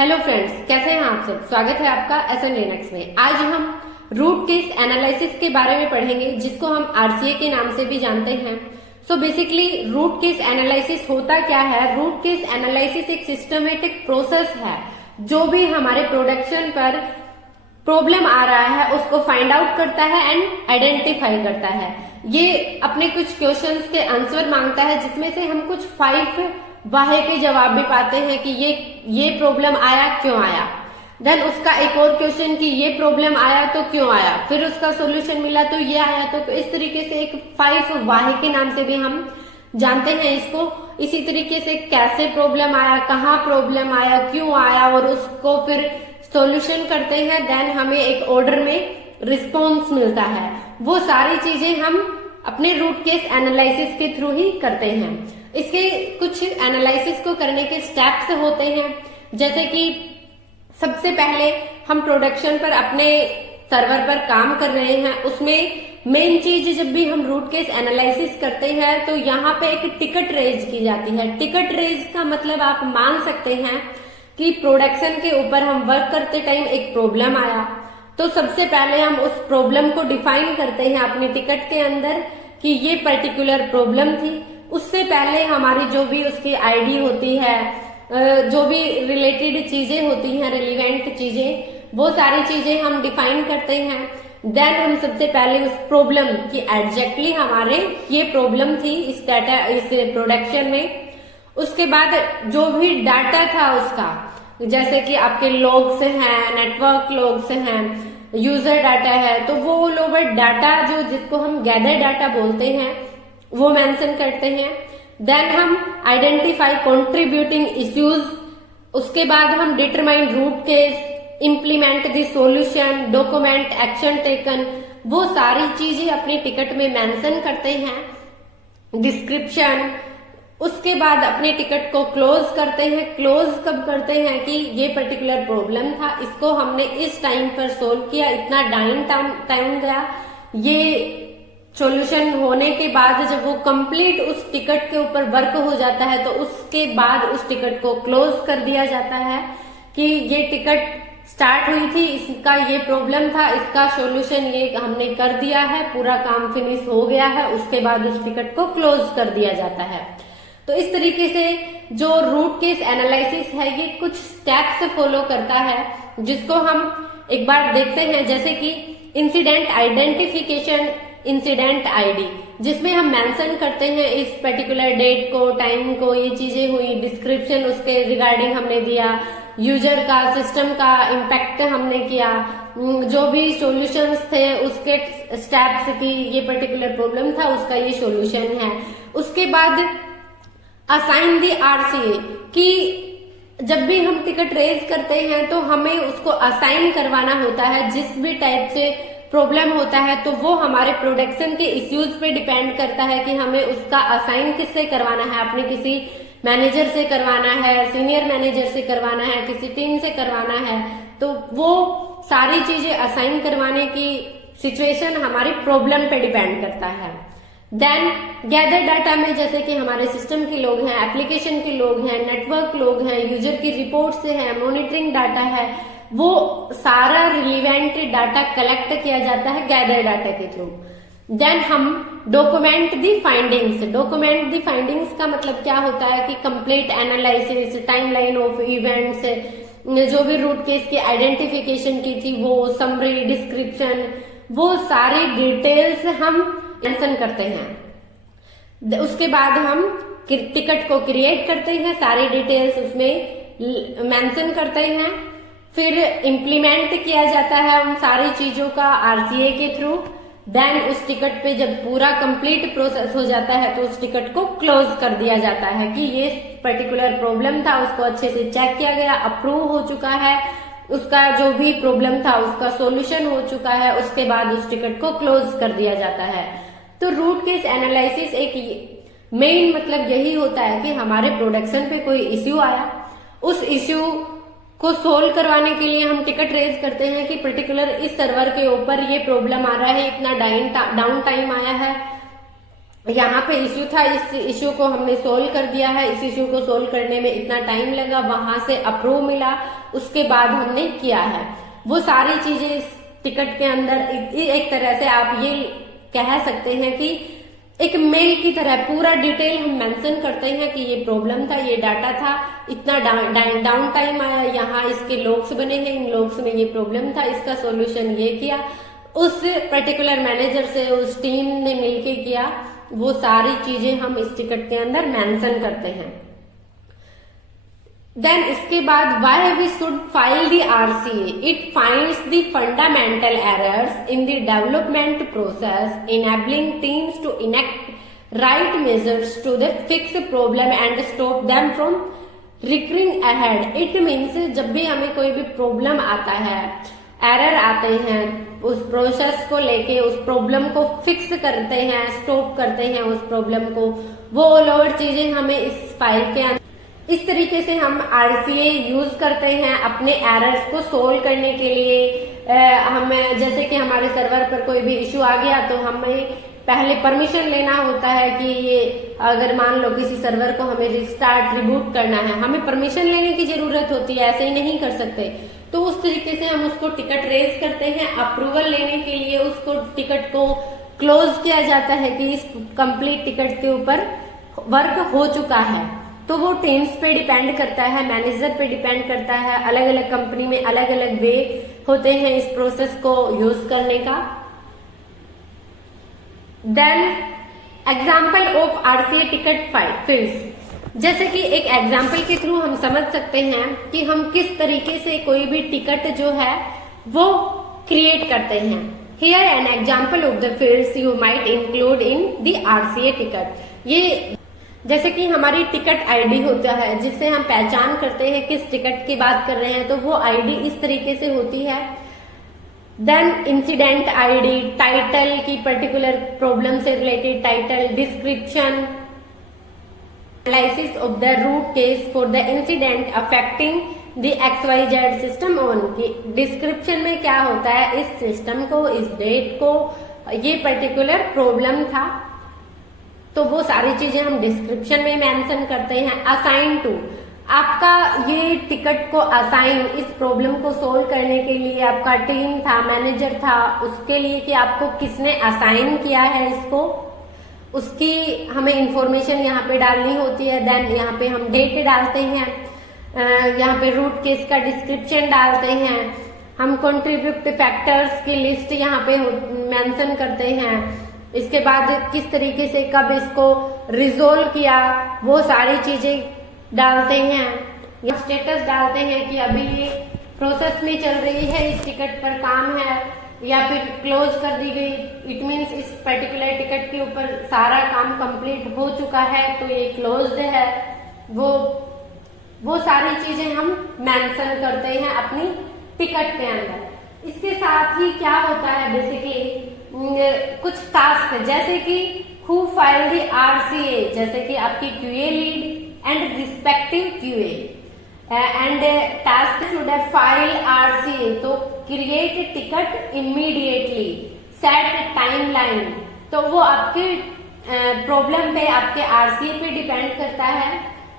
Hello friends, कैसे हैं आप सब। स्वागत है आपका SN लिनक्स में। आज हम रूट केस एनालिसिस के बारे में पढ़ेंगे, जिसको हम RCA के नाम से भी जानते हैं। So basically root cause analysis होता क्या है। रूट केस एनालिसिस एक सिस्टमेटिक प्रोसेस है जो भी हमारे प्रोडक्शन पर प्रॉब्लम आ रहा है उसको फाइंड आउट करता है एंड आइडेंटिफाई करता है। ये अपने कुछ क्वेश्चंस के आंसर मांगता है, जिसमें से हम कुछ 5 वाहे के जवाब भी पाते हैं कि ये प्रॉब्लम आया, क्यों आया। देन उसका एक और क्वेश्चन कि ये प्रॉब्लम आया तो क्यों आया, फिर उसका सॉल्यूशन मिला तो ये आया। तो इस तरीके से एक 5 वाहे के नाम से भी हम जानते हैं इसको। इसी तरीके से कैसे प्रॉब्लम आया, कहाँ प्रॉब्लम आया, क्यों आया, और उसको फिर सॉल्यूशन करते हैं। देन हमें एक ऑर्डर में रिस्पॉन्स मिलता है। वो सारी चीजें हम अपने रूट केस एनालिसिस के थ्रू ही करते हैं। इसके कुछ एनालिसिस को करने के स्टेप्स होते हैं, जैसे कि सबसे पहले हम प्रोडक्शन पर अपने सर्वर पर काम कर रहे हैं। उसमें मेन चीज, जब भी हम रूट केस एनालिसिस करते हैं तो यहाँ पे एक टिकट रेज की जाती है। टिकट रेज का मतलब आप मान सकते हैं कि प्रोडक्शन के ऊपर हम वर्क करते टाइम एक प्रॉब्लम आया, तो सबसे पहले हम उस प्रॉब्लम को डिफाइन करते हैं अपनी टिकट के अंदर कि ये पर्टिकुलर प्रॉब्लम थी। उससे पहले हमारी जो भी उसकी आईडी होती है, जो भी रिलेटेड चीजें होती हैं, रिलेवेंट चीजें, वो सारी चीजें हम डिफाइन करते हैं। देन हम सबसे पहले उस प्रॉब्लम की एग्जैक्टली हमारे ये प्रॉब्लम थी इस प्रोडक्शन में। उसके बाद जो भी डाटा था उसका, जैसे कि आपके लॉग्स हैं, नेटवर्क लॉग्स हैं, यूजर डाटा है, तो वो लोवर डाटा जो जिसको हम गैदर डाटा बोलते हैं वो मेंशन करते हैं। देन हम आइडेंटिफाई कंट्रीब्यूटिंग इश्यूज। उसके बाद हम determine root cause, implement the solution, document action taken. वो सारी चीजें अपनी टिकट में मेंशन करते हैं। डिस्क्रिप्शन। उसके बाद अपने टिकट को क्लोज करते हैं। क्लोज कब करते हैं कि ये पर्टिकुलर प्रॉब्लम था, इसको हमने इस टाइम पर सोल्व किया, इतना टाइम गया। ये सॉल्यूशन होने के बाद जब वो कंप्लीट उस टिकट के ऊपर वर्क हो जाता है तो उसके बाद उस टिकट को क्लोज कर दिया जाता है कि ये टिकट स्टार्ट हुई थी, इसका ये प्रॉब्लम था, इसका सॉल्यूशन ये हमने कर दिया है, पूरा काम फिनिश हो गया है। उसके बाद उस टिकट को क्लोज कर दिया जाता है। तो इस तरीके से जो रूट केस एनालिसिस है ये कुछ स्टेप्स फॉलो करता है, जिसको हम एक बार देखते हैं। जैसे कि इंसिडेंट आइडेंटिफिकेशन, इंसिडेंट आईडी, जिसमें हम मेंशन करते हैं इस पर्टिकुलर डेट को, टाइम को, ये चीजें हुई। डिस्क्रिप्शन उसके रिगार्डिंग हमने दिया, यूजर का, सिस्टम का इम्पैक्ट हमने किया, जो भी सॉल्यूशंस थे उसके स्टेप्स की ये पर्टिकुलर प्रॉब्लम था, उसका ये सॉल्यूशन है। उसके बाद असाइन दी RCA कि जब भी हम टिकट रेज करते हैं तो हमें उसको असाइन करवाना होता है। जिस भी टाइप से प्रॉब्लम होता है तो वो हमारे प्रोडक्शन के इश्यूज पे डिपेंड करता है कि हमें उसका असाइन किससे करवाना है। अपने किसी मैनेजर से करवाना है, सीनियर मैनेजर से करवाना है, किसी टीम से करवाना है। तो वो सारी चीजें असाइन करवाने की सिचुएशन हमारी प्रॉब्लम पे डिपेंड करता है। देन गैदर डाटा में जैसे कि हमारे सिस्टम के लोग हैं, एप्लीकेशन के लोग हैं, नेटवर्क लोग हैं, यूजर की रिपोर्ट से है, मॉनिटरिंग डाटा है, वो सारा रिलेवेंट डाटा कलेक्ट किया जाता है गैदर डाटा के थ्रू। देन हम डॉक्यूमेंट दी फाइंडिंग्स। डॉक्यूमेंट दी फाइंडिंग्स का मतलब क्या होता है कि complete analysis, timeline of events, जो भी रूट केस की आइडेंटिफिकेशन की थी वो, समरी, डिस्क्रिप्शन, वो सारी डिटेल्स हम मेंशन करते हैं। उसके बाद हम टिकट को क्रिएट करते हैं, सारी डिटेल्स उसमें मेंशन करते हैं। फिर इम्प्लीमेंट किया जाता है उन सारी चीजों का RCA के थ्रू। देन उस टिकट पे जब पूरा कंप्लीट प्रोसेस हो जाता है तो उस टिकट को क्लोज कर दिया जाता है कि ये पर्टिकुलर प्रॉब्लम था, उसको अच्छे से चेक किया गया, अप्रूव हो चुका है, उसका जो भी प्रॉब्लम था उसका सॉल्यूशन हो चुका है। उसके बाद उस टिकट को क्लोज कर दिया जाता है। तो रूट केस एनालिसिस एक मेन मतलब यही होता है कि हमारे प्रोडक्शन पे कोई इश्यू आया, उस इश्यू को सोल्व करवाने के लिए हम टिकट रेज करते हैं कि पर्टिकुलर इस सर्वर के ऊपर ये प्रॉब्लम आ रहा है, इतना डाउन टाइम आया है, यहाँ पे इश्यू था, इस इश्यू को हमने सोल्व कर दिया है, इस इश्यू को सोल्व करने में इतना टाइम लगा, वहां से अप्रूव मिला, उसके बाद हमने किया है। वो सारी चीजें इस टिकट के अंदर एक तरह से आप ये कह सकते हैं कि एक मेल की तरह पूरा डिटेल हम मेंशन करते हैं कि ये प्रॉब्लम था, ये डाटा था, इतना डाउन टाइम आया, यहाँ इसके लॉग्स बने हैं, इन लॉग्स में ये प्रॉब्लम था, इसका सॉल्यूशन ये किया, उस पर्टिकुलर मैनेजर से उस टीम ने मिलके किया। वो सारी चीजें हम इस टिकट के अंदर मेंशन करते हैं। देन इसके बाद why we should file the RCA, it finds the fundamental errors in the development process, enabling teams to enact right measures to the fix problem and stop them from recurring ahead. It means जब भी हमें कोई भी problem आता है, error आते हैं, उस प्रोसेस को लेके उस प्रॉब्लम को फिक्स करते हैं, स्टॉप करते हैं उस प्रॉब्लम को, वो ऑल ओवर चीजें हमें इस फाइल के अंदर, इस तरीके से हम आरसीए यूज करते हैं अपने एरर्स को सोल्व करने के लिए। हम जैसे कि हमारे सर्वर पर कोई भी इश्यू आ गया तो हमें पहले परमिशन लेना होता है कि ये अगर मान लो किसी सर्वर को हमें रिस्टार्ट रिबूट करना है, हमें परमिशन लेने की जरूरत होती है, ऐसे ही नहीं कर सकते। तो उस तरीके से हम उसको टिकट रेज करते हैं, अप्रूवल लेने के लिए उसको टिकट को क्लोज किया जाता है कि इस कंप्लीट टिकट के ऊपर वर्क हो चुका है। तो वो टीम्स पे डिपेंड करता है, मैनेजर पे डिपेंड करता है, अलग अलग कंपनी में अलग अलग वे होते हैं इस प्रोसेस को यूज करने का। Then example of RCA ticket fields, जैसे कि एक एग्जाम्पल के थ्रू हम समझ सकते हैं कि हम किस तरीके से कोई भी टिकट जो है वो क्रिएट करते हैं। Here an example of the fields you might include in the RCA ticket. ये जैसे कि हमारी टिकट आईडी होता है जिससे हम पहचान करते हैं किस टिकट की बात कर रहे हैं, तो वो आईडी इस तरीके से होती है। देन इंसिडेंट आईडी, टाइटल की पर्टिकुलर प्रॉब्लम से related title, description, analysis of the root cause for the incident affecting the XYZ system on, की डिस्क्रिप्शन में क्या होता है, इस सिस्टम को, इस डेट को ये पर्टिकुलर प्रॉब्लम था, तो वो सारी चीजें हम डिस्क्रिप्शन में मेंशन करते हैं। असाइन टू, आपका ये टिकट को असाइन, इस प्रॉब्लम को सोल्व करने के लिए आपका टीम था, मैनेजर था, उसके लिए कि आपको किसने असाइन किया है इसको, उसकी हमें इंफॉर्मेशन यहाँ पे डालनी होती है। देन यहाँ पे हम डेट डालते हैं, यहाँ पे रूट केस का डिस्क्रिप्शन डालते हैं, हम कंट्रीब्यूट फैक्टर्स की लिस्ट यहाँ पे मेंशन करते हैं। इसके बाद किस तरीके से कब इसको रिजोल्व किया वो सारी चीजें डालते हैं। या स्टेटस डालते हैं कि अभी ये प्रोसेस में चल रही है, इस टिकट पर काम है, या फिर क्लोज कर दी गई, इट मीन्स इस पर्टिकुलर टिकट के ऊपर सारा काम कंप्लीट हो चुका है तो ये क्लोज्ड है। वो सारी चीजें हम मेंशन करते हैं अपनी टिकट के अंदर। इसके साथ ही क्या होता है, बेसिकली कुछ टास्क, जैसे कि हु फाइल द आरसीए, जैसे कि आपकी QA lead and respective QA and task should file RCA, तो create ticket immediately, set timeline, तो वो आपके प्रॉब्लम पे, आपके आरसीए पे डिपेंड करता है।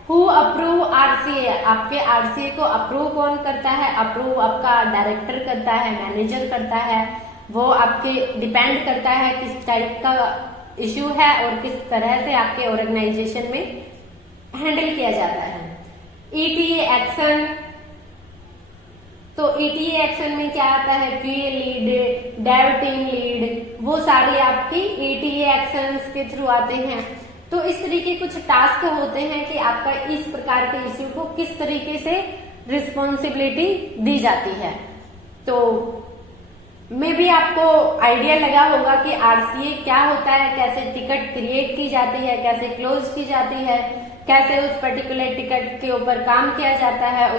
हु अप्रूव आरसीए, आपके आरसीए को अप्रूव कौन करता है, अप्रूव आपका डायरेक्टर करता है, मैनेजर करता है, वो आपके डिपेंड करता है किस टाइप का इश्यू है और किस तरह से आपके ऑर्गेनाइजेशन में हैंडल किया जाता है। ईटीए एक्शन, तो ईटीए एक्शन में क्या आता है, QA lead, Dave team lead, वो सारे आपकी ईटीए एक्शंस के थ्रू आते हैं। तो इस तरीके कुछ टास्क होते हैं कि आपका इस प्रकार के इश्यू को किस तरीके से रिस्पॉन्सिबिलिटी दी जाती है। तो में भी आपको आइडिया लगा होगा कि आरसीए क्या होता है, कैसे टिकट क्रिएट की जाती है, कैसे क्लोज की जाती है, कैसे उस पर्टिकुलर टिकट के ऊपर काम किया जाता है।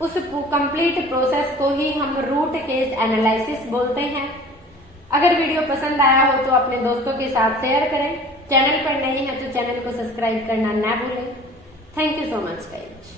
उस कंप्लीट प्रोसेस को ही हम रूट केस एनालिसिस बोलते हैं। अगर वीडियो पसंद आया हो तो अपने दोस्तों के साथ शेयर करें। चैनल पर नए हैं तो चैनल को सब्सक्राइब करना ना भूलें। Thank you so much guys.